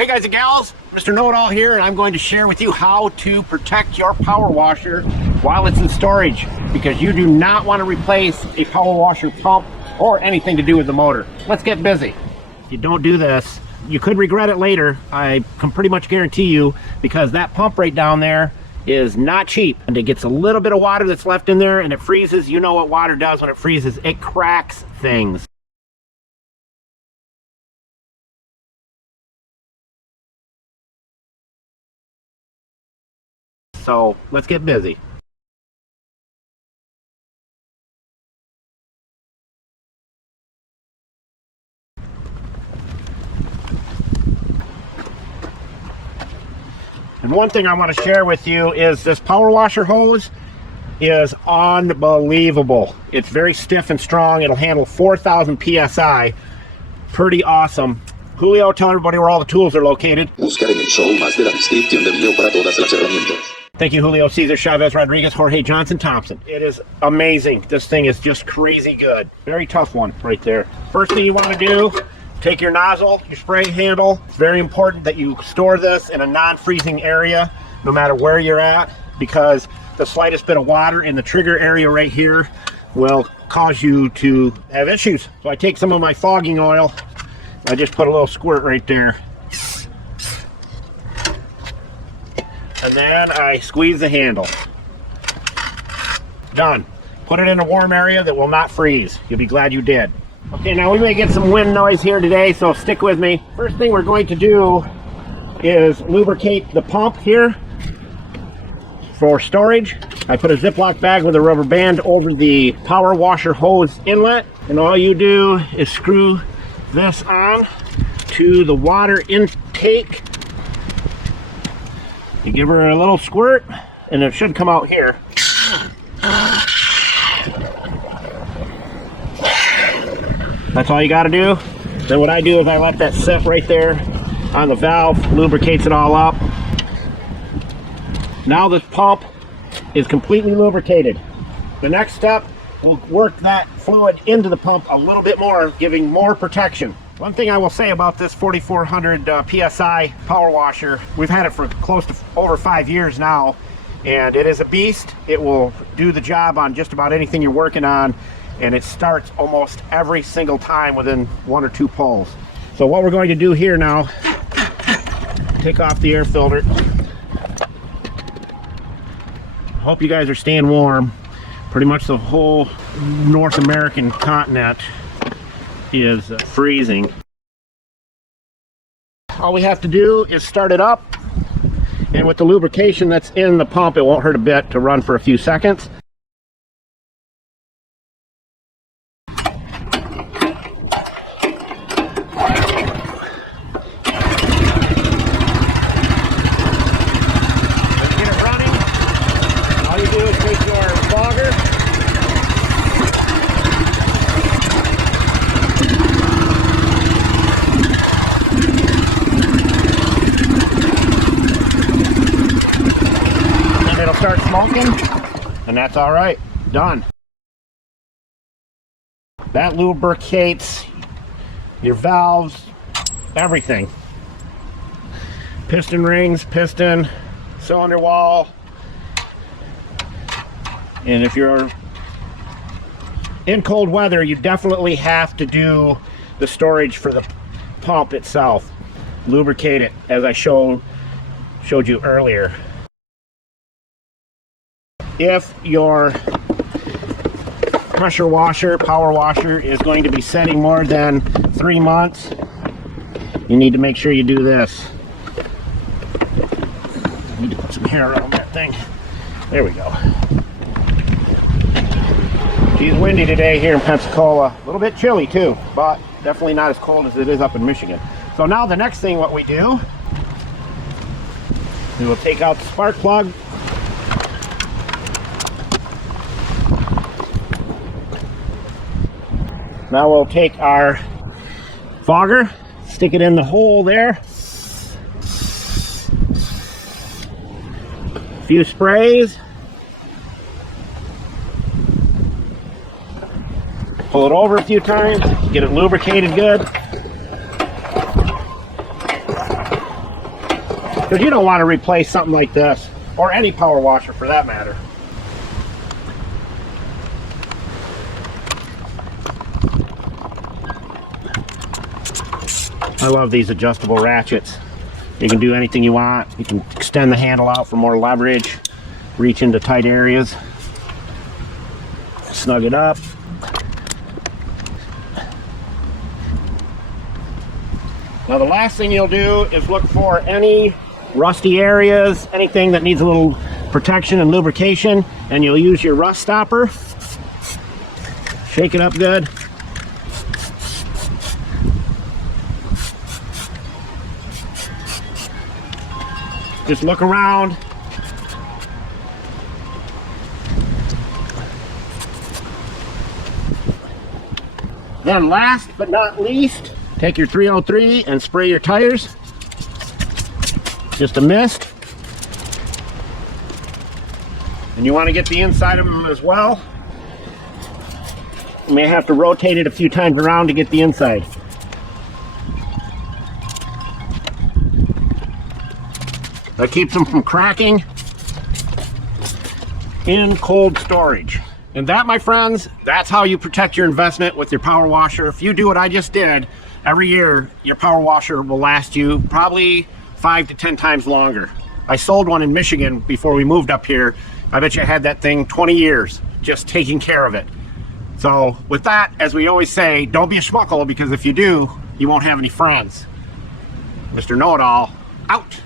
Hey guys and gals, Mr. Know-It-All here, and I'm going to share with you how to protect your power washer while it's in storage, because you do not want to replace a power washer pump or anything to do with the motor. Let's get busy. If you don't do this, you could regret it later. I can pretty much guarantee you, because that pump right down there is not cheap, and it gets a little bit of water that's left in there and it freezes. You know what water does when it freezes? It cracks things. So let's get busy. And one thing I want to share with you is this power washer hose is unbelievable. It's very stiff and strong. It'll handle 4,000 psi. Pretty awesome. Julio, tell everybody where all the tools are located. Buscar en el show más de la descripción del video para todas las herramientas. Thank you, Julio, Cesar, Chavez, Rodriguez, Jorge, Johnson, Thompson. It is amazing. This thing is just crazy good. Very tough one right there. First thing you want to do, take your nozzle, your spray handle. It's very important that you store this in a non-freezing area, no matter where you're at, because the slightest bit of water in the trigger area right here will cause you to have issues. So I take some of my fogging oil. I just put a little squirt right there. And then I squeeze the handle. Done. Put it in a warm area that will not freeze. You'll be glad you did. Okay, now we may get some wind noise here today, so stick with me. First thing we're going to do is lubricate the pump here for storage. I put a Ziploc bag with a rubber band over the power washer hose inlet, and all you do is screw this on to the water intake. You give her a little squirt and it should come out here. That's all you got to do. Then what I do is I let that sit right there on the valve, lubricates it all up. Now this pump is completely lubricated. The next step, we'll work that fluid into the pump a little bit more, giving more protection. One thing I will say about this 4400 PSI power washer, we've had it for close to over 5 years now, and it is a beast. It will do the job on just about anything you're working on, and it starts almost every single time within 1 or 2 pulls. So what we're going to do here now, take off the air filter. I hope you guys are staying warm. Pretty much the whole North American continent is freezing. All we have to do is start it up, and with the lubrication that's in the pump, it won't hurt a bit to run for a few seconds. Get it running. All you do is take your fogger, start smoking, and that's all right. Done. That lubricates your valves, everything. Piston rings, piston, cylinder wall. And if you're in cold weather, you definitely have to do the storage for the pump itself. Lubricate it, as I showed you earlier. If your pressure washer, power washer, is going to be setting more than 3 months, you need to make sure you do this. I need to put some hair around that thing. There we go. It's windy today here in Pensacola. A little bit chilly too, but definitely not as cold as it is up in Michigan. So now the next thing what we do, we will take out the spark plug. Now we'll take our fogger, stick it in the hole there. A few sprays. Pull it over a few times, get it lubricated good. Because you don't want to replace something like this, or any power washer for that matter. I love these adjustable ratchets. You can do anything you want. You can extend the handle out for more leverage, reach into tight areas, snug it up. Now the last thing you'll do is look for any rusty areas, anything that needs a little protection and lubrication, and you'll use your rust stopper. Shake it up good. Just look around. Then last but not least, take your 303 and spray your tires. Just a mist. And you want to get the inside of them as well. You may have to rotate it a few times around to get the inside. That keeps them from cracking in cold storage. And that, my friends, that's how you protect your investment with your power washer. If you do what I just did, every year your power washer will last you probably 5 to 10 times longer. I sold one in Michigan before we moved up here. I bet you I had that thing 20 years just taking care of it. So with that, as we always say, don't be a schmuckle, because if you do, you won't have any friends. Mr. Know-It-All, out.